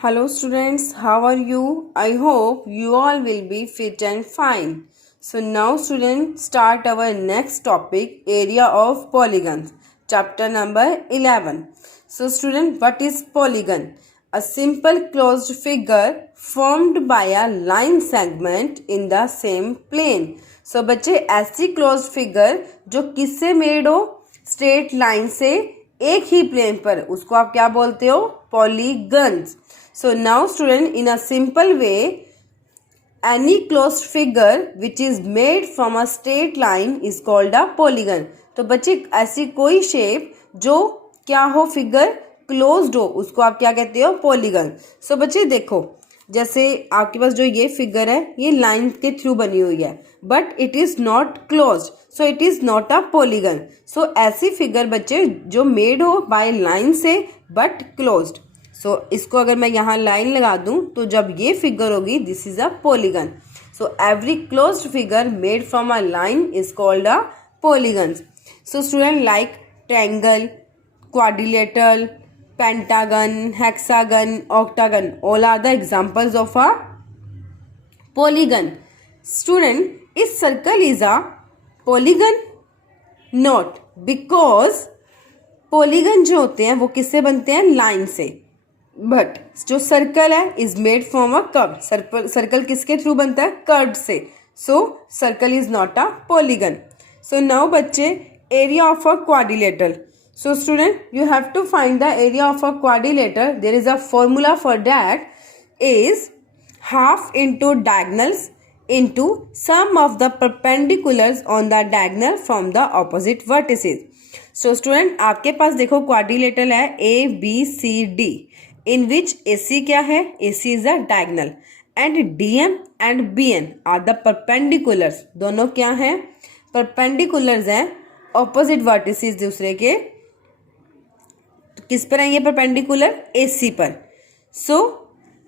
Hello students, how are you? I hope you all will be fit and fine. So now students start our next topic, area of polygons, chapter number 11. So student, what is polygon? A simple closed figure formed by a line segment in the same plane. So बच्चे ऐसी closed figure जो किससे made हो? Straight line से एक ही plane पर, उसको आप क्या बोलते हो? Polygons. So now student, in a simple way, any closed figure which is made from a straight line is called a polygon. तो बच्चे ऐसी कोई शेप जो क्या हो, फिगर क्लोज्ड हो, उसको आप क्या कहते हो? पॉलीगन. सो बच्चे देखो, जैसे आपके पास जो ये फिगर है, ये लाइन के थ्रू बनी हुई है, but it is not closed, so it is not a polygon. So ऐसी फिगर बच्चे जो मेड हो बाय लाइन से बट क्लोज्ड. सो इसको अगर मैं यहाँ लाइन लगा दूं तो जब ये फिगर होगी, this is a polygon. So every closed figure made from a line is called a polygon. So student, like triangle, quadrilateral, pentagon, hexagon, octagon, all are the examples of a polygon. Student, is circle is a polygon? Not, because polygon जो होते हैं वो किससे बनते हैं? Line से. But जो circle है is made from a curve. Circle किसके थ्रू बनता है? कर्व से. So circle is not a polygon. So now बच्चे, area of a quadrilateral. So student, you have to find the area of a quadrilateral. There is a formula for that, is half into diagonals into sum of the perpendiculars on the diagonal from the opposite vertices. So student, आपके पास देखो quadrilateral है A, B, C, D, in which AC क्या है? AC is a diagonal and DM and BN are the perpendiculars. दोनों क्या हैं? perpendiculars हैं opposite vertices दूसरे के. किस पर है ये परपेंडिकुलर? AC पर. सो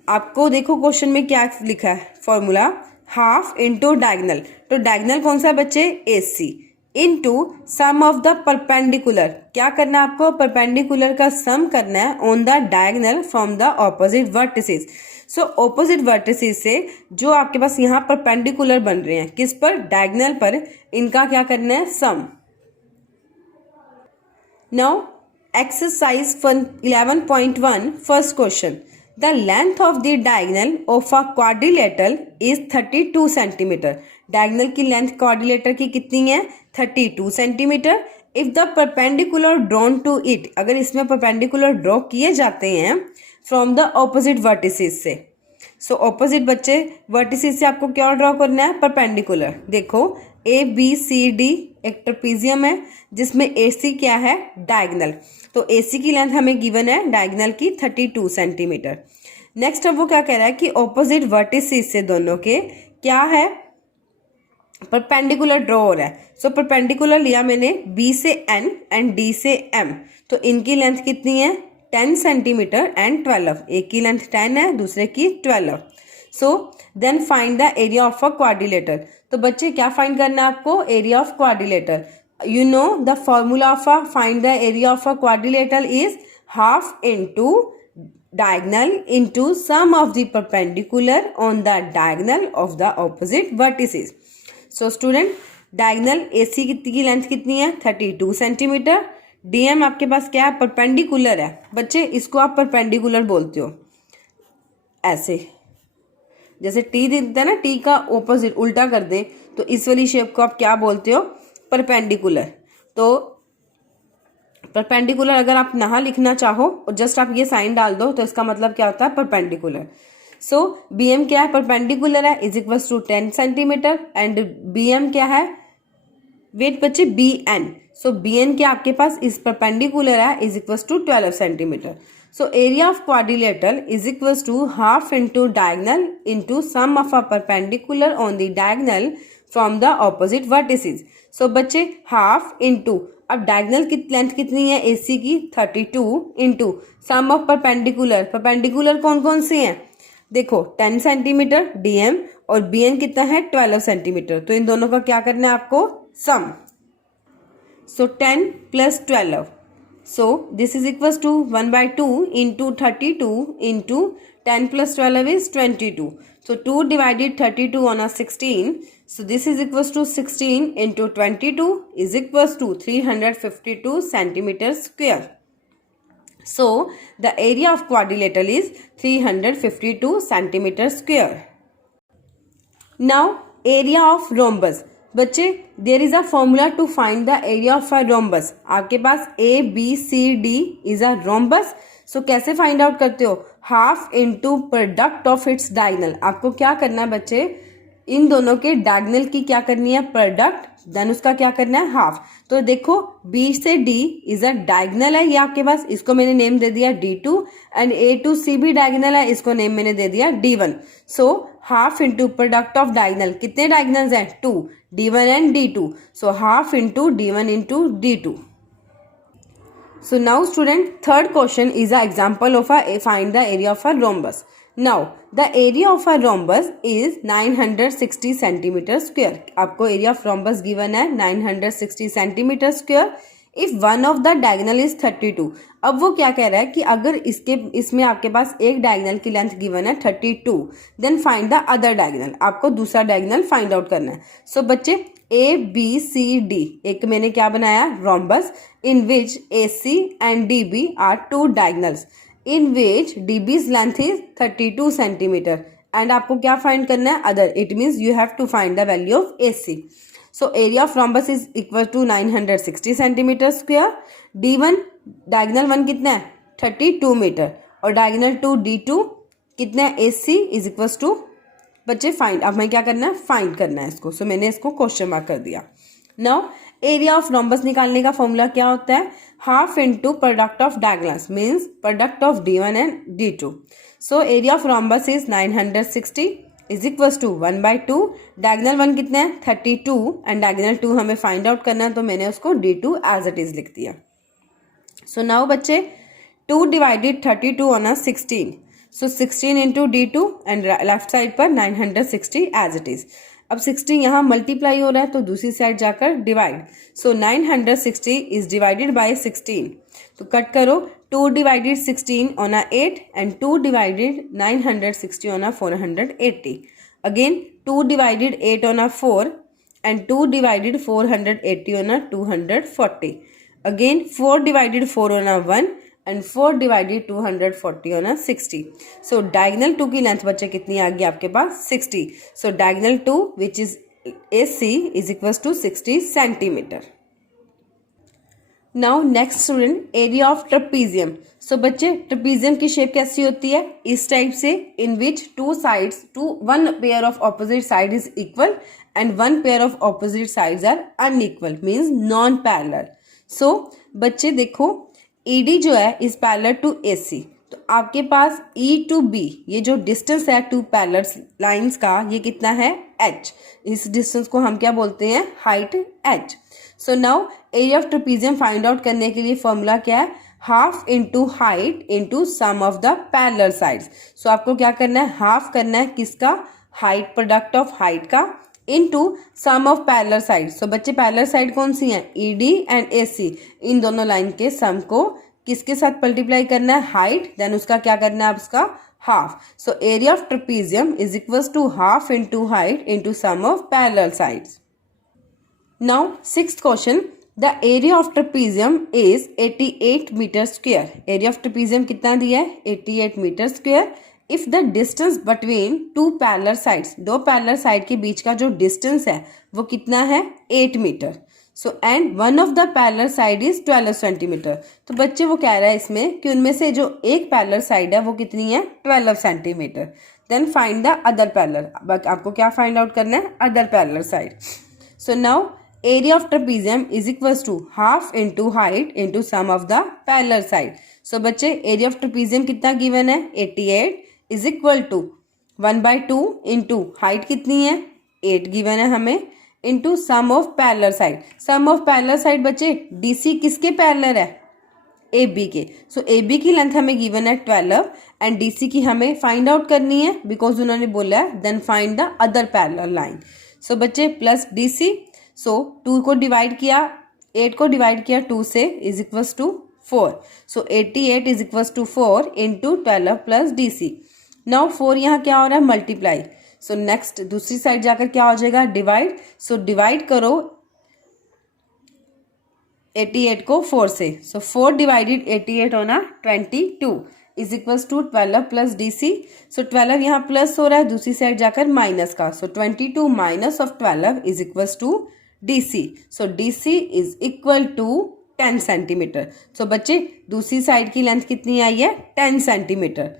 आपको देखो क्वेश्चन में क्या लिखा है, फॉर्मूला हाफ इंटू डायगनल. तो डायगनल कौन सा बच्चे? AC into sum of the perpendicular. क्या करना है आपको? परपेंडिकुलर का सम करना है on the diagonal from the opposite vertices. So opposite vertices से जो आपके पास यहाँ परपेंडिकुलर बन रहे हैं, किस पर? डायगनल पर. इनका क्या करना है? Sum. Now exercise 11.1 first question. The length of the diagonal of a quadrilateral is 32 centimeter. diagonal की लेंथ quadrilateral की कितनी है? 32 centimeter. if the perpendicular drawn to it, अगर इसमें perpendicular draw किए जाते हैं from the opposite vertices से. सो ऑपोजिट बच्चे वर्टिसेस से आपको क्या ड्रॉ करना है? परपेंडिकुलर. देखो ए बी सी डी एक ट्रेपेजियम है जिसमें AC क्या है? डायगनल. तो AC की लेंथ हमें गिवन है डायगनल की 32 सेंटीमीटर. नेक्स्ट अब वो क्या कह रहा है कि ऑपोजिट वर्टिसेस से दोनों के क्या है? परपेंडिकुलर ड्रॉ हो रहा है. सो परपेंडिकुलर लिया मैंने B से N एंड D से M. तो इनकी लेंथ कितनी है? 10 सेंटीमीटर एंड 12. एक की लेंथ 10 है, दूसरे की 12. So then find the area of a quadrilateral. तो बच्चे क्या फाइंड करना है आपको? Area of quadrilateral. You know the formula of a find the area of a quadrilateral is half into diagonal into sum of the perpendicular on the diagonal of the opposite vertices. So student, diagonal AC की length कितनी है? 32 centimetre. DM आपके पास क्या है? Perpendicular है. बच्चे इसको आप परपेंडिकुलर बोलते हो ऐसे, जैसे T देता है ना, T का ऑपोजिट उल्टा कर दें तो इस वाली शेप को आप क्या बोलते हो? परपेंडिकुलर. तो परपेंडिकुलर अगर आप ना लिखना चाहो और जस्ट आप ये साइन डाल दो तो इसका मतलब क्या होता है? परपेंडिकुलर. सो BM क्या है? परपेंडिकुलर है, is equal to 10 centimetre and BM क्या है? वेट बच्चे, BN. सो BN क्या आपके पास इस परपेंडिकुलर है, is equal to 12 centimetre. So area of quadrilateral is equal to half into diagonal into sum of a perpendicular on the diagonal from the opposite vertices. So बच्चे half into, अब diagonal की length कितनी है? AC की 32 into sum of perpendicular. Perpendicular कौन कौन से हैं? देखो 10 सेंटीमीटर DM और BN कितना है? 12 सेंटीमीटर. तो इन दोनों का क्या करना है आपको? सम. सो 10 plus 12 So this is equals to 1/2 into 32 into 10 plus 12 is 22. So 2 divided 32 on a 16. So this is equals to 16 into 22 is equals to 352 centimeters square. So the area of quadrilateral is 352 centimeters square. Now area of rhombus. बच्चे there is a formula to find the area of a rhombus. आपके पास A B C D is a rhombus. So कैसे find out करते हो? Half into product of its diagonal. आपको क्या करना है बच्चे, इन दोनों के डायगोनल की क्या करनी है, प्रोडक्ट, देन उसका क्या करना है, हाफ. तो देखो B से D इज अ डायगोनल है ये आपके पास, इसको मैंने नेम दे दिया D2. And A to C भी डायगोनल है, इसको नेम मैंने दे दिया D1. So half into product of diagonal. कितने डायगोनल्स हैं? 2, D1 and D2. So half into D1 into D2. So now student, third question is an example of find the area of a rhombus. Now the area of a rhombus is 960 centimeter square. आपको area of rhombus given है 960 centimeter square. If one of the diagonal is 32. अब वो क्या कह रहा है कि अगर इसमें आपके पास एक डायगोनल की लेंथ गिवन है 32, then find the other diagonal. आपको दूसरा डायगोनल फाइंड आउट करना है. सो बच्चे ए बी सी डी एक मैंने क्या बनाया, rhombus, in which A C and D B are two diagonals in which D B's length is 32 centimetre. And आपको क्या फाइंड करना है, other. It means you have to find the value of A C. So area of rhombus is equal to 960 centimeter square. D1 diagonal 1 कितना है, 32 metre. और diagonal 2 D2 कितना है, AC is equals to, बच्चे find, अब मैं क्या करना है, फाइंड करना है इसको. सो मैंने इसको क्वेश्चन मार्क कर दिया. नाउ एरिया ऑफ रोम्बस निकालने का फॉर्मूला क्या होता है, half into product of diagonals means product of D1 and D2. So area of rhombus is 960 is equal to 1/2. Diagonal 1 कितना है, 32 एंड डायगोनल 2 हमें फाइंड आउट करना है, तो मैंने उसको D2 एज इट इज लिख दिया. सो नाउ बच्चे 2 divided 32 on 16. So 16 into D2 and left side पर 960 एज इट इज. अब 60 यहाँ मल्टीप्लाई हो रहा है तो दूसरी साइड जाकर divide. So 960 is divided by 16. तो कट करो, 2 divided 16 on 8 and 2 divided 960 on 480. Again 2 divided 8 on 4 and 2 divided 480 on 240. Again 4 divided 4 on 1 and 4 divided 240 on 60. So diagonal 2 की लेंथ बच्चे कितनी आ गई आपके पास, 60. So diagonal 2 which is AC is equals to 60 centimeter. Now next student, area of trapezium. So बच्चे trapezium की shape कैसी होती है, इस टाइप से, in which one pair of opposite side is equal and one pair of opposite sides are unequal, means non parallel. So बच्चे देखो ED जो है इज पैरेलल टू AC. तो आपके पास E to B ये जो डिस्टेंस है टू पैरेलल लाइंस का, ये कितना है, H. इस डिस्टेंस को हम क्या बोलते हैं, height H. So now area of trapezium find out करने के लिए फॉर्मूला क्या है, half into height into sum of the parallel sides. So आपको क्या करना है, हाफ करना है किसका, हाइट, प्रोडक्ट ऑफ हाइट का, into sum of parallel side. So बच्चे पैरेलल साइड कौन सी है, ED एंड AC. इन दोनों लाइन के सम को किसके साथ मल्टीप्लाई करना है, हाइट, देन उसका क्या करना है, उसका half. So area of trapezium is equals to half into height into sum of parallel sides. Now sixth question, the area of trapezium is 88 meter square. Area of trapezium कितना दिया है, 88 meter square. If the distance between two parallel sides, दो parallel side के बीच का जो distance है वो कितना है, 8 meter. So and one of the parallel side is 12 centimeter. तो बच्चे वो कह रहा है इसमें कि उनमें से जो एक parallel side है वो कितनी है, 12 centimeter. Then find the other parallel. आपको क्या find out करना है, other parallel side. So now area of trapezium is equals to half into height into sum of the parallel side. So बच्चे area of trapezium कितना given है, 88 is equal to 1/2 into height कितनी है, 8 given है हमें, into sum of parallel side. sum of parallel side बच्चे DC किसके parallel है, AB के. So AB की लेंथ हमें given है 12 and DC की हमें find out करनी है because उन्होंने बोला है then find the other parallel line. So बच्चे plus DC. सो 2 को डिवाइड किया, 8 को डिवाइड किया 2 से, is equals to 4. So 88 is equals to 4 into 12 plus DC. Now 4 यहाँ क्या हो रहा है मल्टीप्लाई. सो नेक्स्ट दूसरी साइड जाकर क्या हो जाएगा डिवाइड. सो डिवाइड करो 88 को 4 से. सो 4 डिवाइडेड 88 होना 22 is equals to 12 plus DC. So 12 यहाँ प्लस हो रहा है दूसरी साइड जाकर माइनस का. So 22 minus of 12 is equals to DC. So DC is equal to 10 centimetre. So बच्चे दूसरी साइड की लेंथ कितनी आई है 10 सेंटीमीटर.